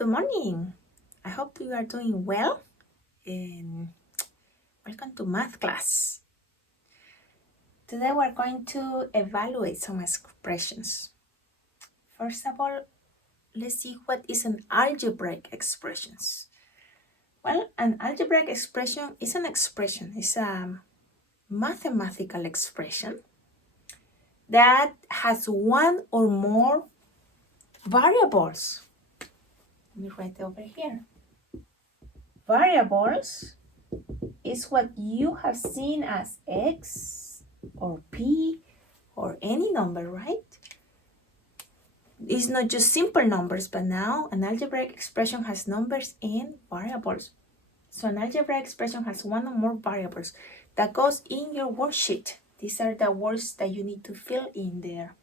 Good morning. I hope you are doing well and welcome to math class. Today we're going to evaluate some expressions. First of all, let's see what is an algebraic expressions. Well, an algebraic expression is an expression. It's a mathematical expression that has one or more variables. Let me write it over here. Variables is what you have seen as x or p or any number, right? It's not just simple numbers, but now an algebraic expression has numbers and variables. So an algebraic expression has one or more variables that goes in your worksheet. These are the words that you need to fill in there.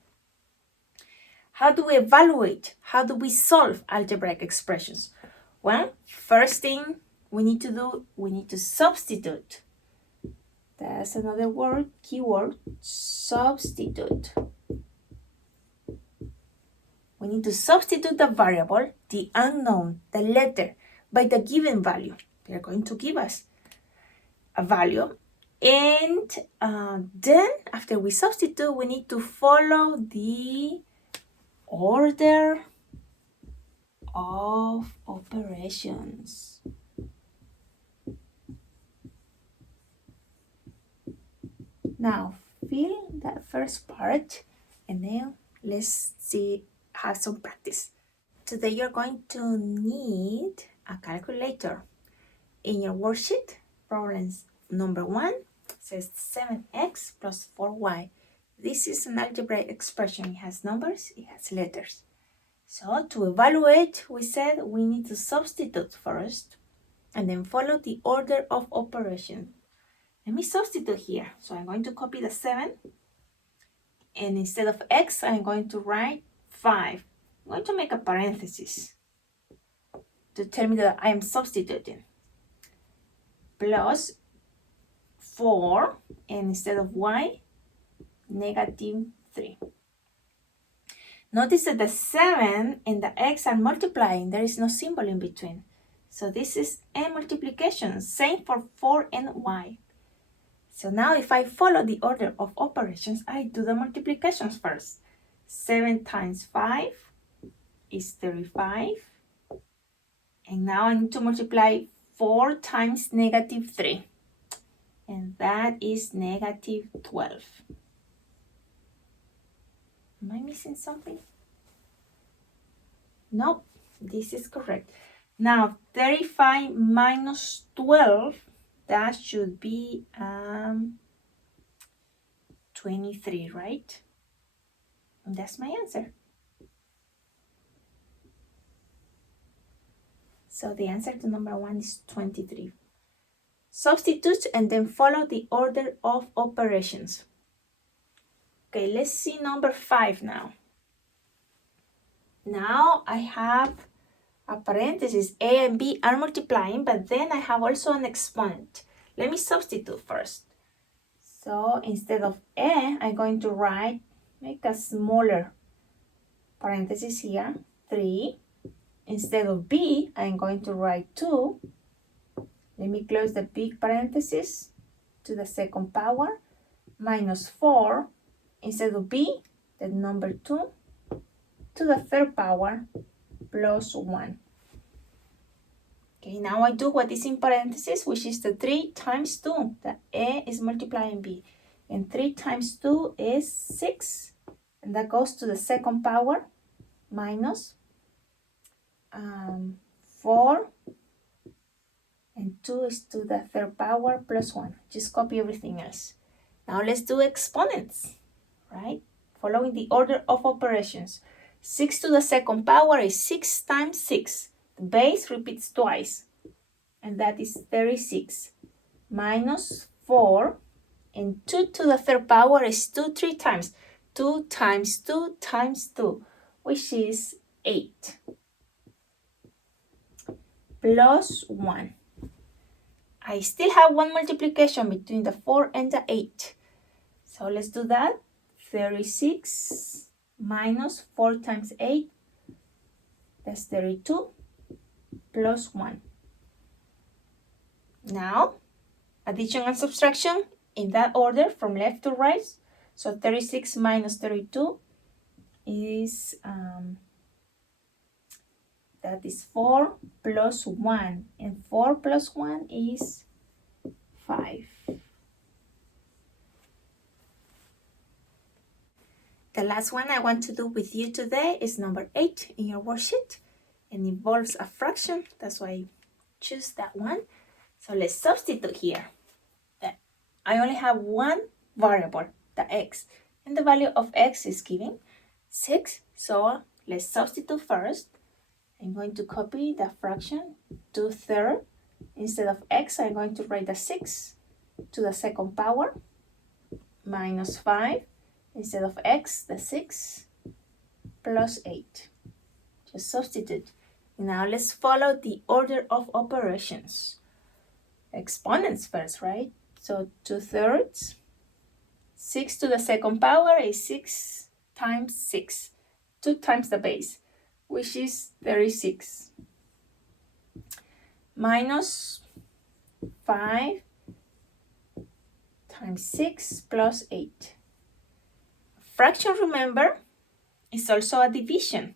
How do we evaluate? How do we solve algebraic expressions? Well, first thing we need to do, we need to substitute. That's another word, keyword, substitute. We need to substitute the variable, the unknown, the letter, by the given value. They're going to give us a value. And then, after we substitute, we need to follow the order of operations. Now, fill that first part, and then let's have some practice. Today you're going to need a calculator. In your worksheet, problems number 1 says 7x plus 4y. This is an algebraic expression. It has numbers, it has letters. So to evaluate, we said we need to substitute first and then follow the order of operation. Let me substitute here. So I'm going to copy the 7. And instead of x, I'm going to write 5. I'm going to make a parenthesis to tell me that I am substituting. Plus 4, and instead of y, negative 3. Notice that the 7 and the x are multiplying. There is no symbol in between. So this is a multiplication, same for 4 and y. So now if I follow the order of operations, I do the multiplications first. 7 times 5 is 35. And now I need to multiply 4 times negative 3. And that is negative 12. Am I missing something? Nope, this is correct. Now 35 minus 12, that should be 23, right? And that's my answer. So the answer to number 1 is 23. Substitute and then follow the order of operations. Okay, let's see number 5 now. Now I have a parenthesis. A and B are multiplying, but then I have also an exponent. Let me substitute first. So instead of A, I'm going to make a smaller parenthesis here, 3. Instead of B, I'm going to write 2. Let me close the big parenthesis to the second power, minus 4. Instead of B, the number 2, to the third power, plus 1. Okay, now I do what is in parentheses, which is the 3 times 2. The A is multiplying B. And 3 times 2 is 6. And that goes to the second power, minus 4. And 2 is to the third power, plus 1. Just copy everything else. Now let's do exponents, right? Following the order of operations. 6 to the second power is 6 times 6. The base repeats twice, and that is 36. Minus 4, and 2 to the third power is 2 3 times. 2 times 2 times 2, which is 8. Plus 1. I still have one multiplication between the 4 and the 8. So let's do that. 36 minus 4 times 8, that's 32. plus 1. Now, addition and subtraction in that order from left to right. So 36 minus 32 is, that is 4 plus 1. And 4 plus 1 is 5. The last one I want to do with you today is number 8 in your worksheet, and involves a fraction. That's why I choose that one. So let's substitute here. I only have one variable, the x, and the value of x is given 6. So let's substitute first. I'm going to copy the fraction 2/3. Instead of x, I'm going to write the 6 to the second power minus 5. Instead of x, the 6 plus 8. Just substitute. Now let's follow the order of operations. Exponents first, right? So 2/3. 6 to the second power is 6 times 6. 2 times the base, which is 36. Minus 5 times 6 plus 8. Fraction, remember, is also a division.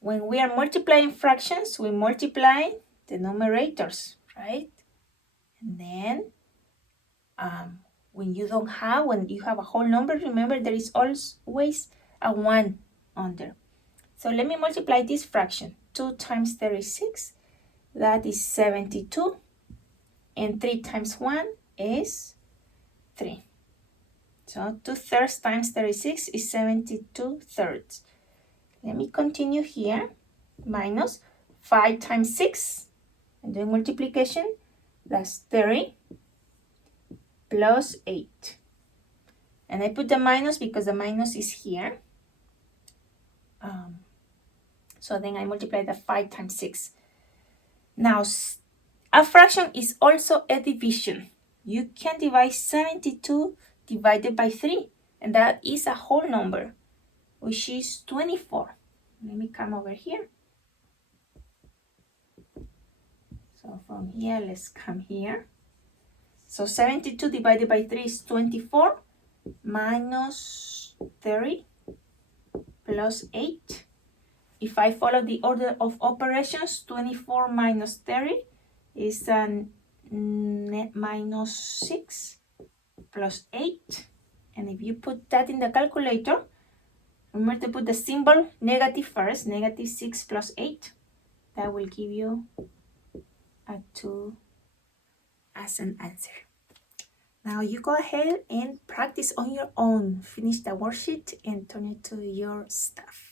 When we are multiplying fractions, we multiply the numerators, right? And then when you have a whole number, remember there is always a 1 under. So let me multiply this fraction. 2 times 36, that is 72. And 3 times 1 is 3. So 2/3 times 36 is 72/3. Let me continue here. Minus 5 times 6. And doing multiplication, that's 30 plus 8. And I put the minus because the minus is here. So then I multiply the 5 times 6. Now, a fraction is also a division. You can divide 72 divided by 3, and that is a whole number, which is 24. Let me come over here. So from here, let's come here. So 72 divided by 3 is 24 minus 30 plus 8. If I follow the order of operations, 24 minus 30 is minus 6 plus 8. And if you put that in the calculator, remember to put the symbol negative first, negative 6 plus 8. That will give you a 2 as an answer. Now you go ahead and practice on your own. Finish the worksheet and turn it to your stuff.